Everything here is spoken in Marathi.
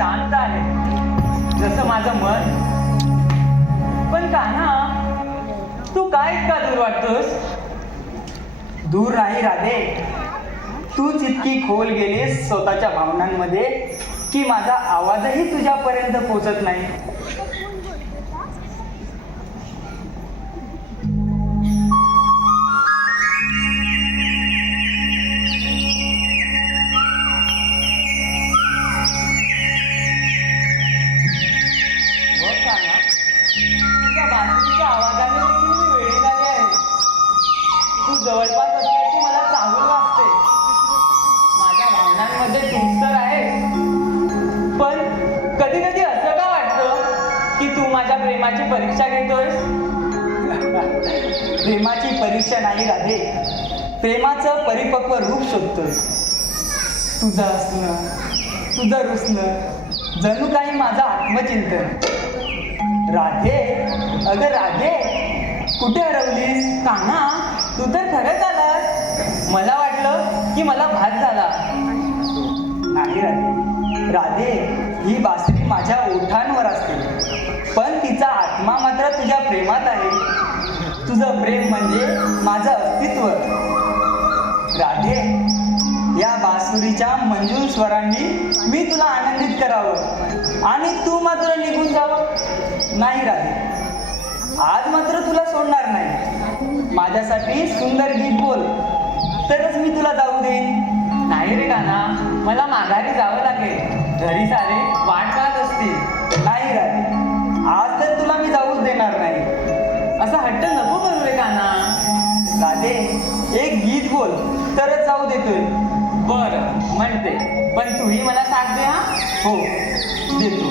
शांत आहे, जसं माझं मन. पण कान्हा, तू काय इतका दूर वाटतोस? दूर नाही राधे, तूच इतकी खोल गेलीस स्वतःच्या भावनांमध्ये की माझा आवाजही तुझ्यापर्यंत पोहोचत नाही. बघ कान्हा, तुझ्या बासरीच्या आवाजाने देखील मी वेडी झाली आहे. तू जवळपास असल्याची मला चांगलं वाटते. माझ्या भावनांमध्ये तूच तर आहे. पण कधी कधी असं का वाटतं की तू माझ्या प्रेमाची परीक्षा घेतोयस? प्रेमाची परीक्षा नाही राधे, प्रेमाचं परिपक्व रूप शोधतोय. तुझं असणं, तुझं रुसणं जणू काही माझं आत्मचिंतन. राधे, अगं राधे, कुठे हरवलीस? कान्हा, तू तर खरंच आलास. मला वाटलं की मला भात झाला. नाही राधे, राधे ही बासरी माझ्या ओठांवर असते, पण तिचा आत्मा मात्र तुझ्या प्रेमात आहे. तुझं प्रेम म्हणजे माझं अस्तित्व. राधे, या बासुरीच्या मंजूळ स्वरांनी मी तुला आनंदित करावं आणि तू मात्र निघून जावं. नाही राधे, आज मात्र तुला सोडणार नाही. माझ्यासाठी सुंदर गीत बोल, तरच मी तुला जाऊ देईन. नाही रे कान्हा, मला माघारी जावं लागेल. घरी सारे वाट पाहत असतील. नाही राधे, आज तर तुला मी जाऊच देणार नाही. असा हट्ट नको करू रे कान्हा. राधे, एक गीत बोल, तरच जाऊ देतोय. बरं म्हणते, पण तूही मला साथ दे. हा हो, देतो.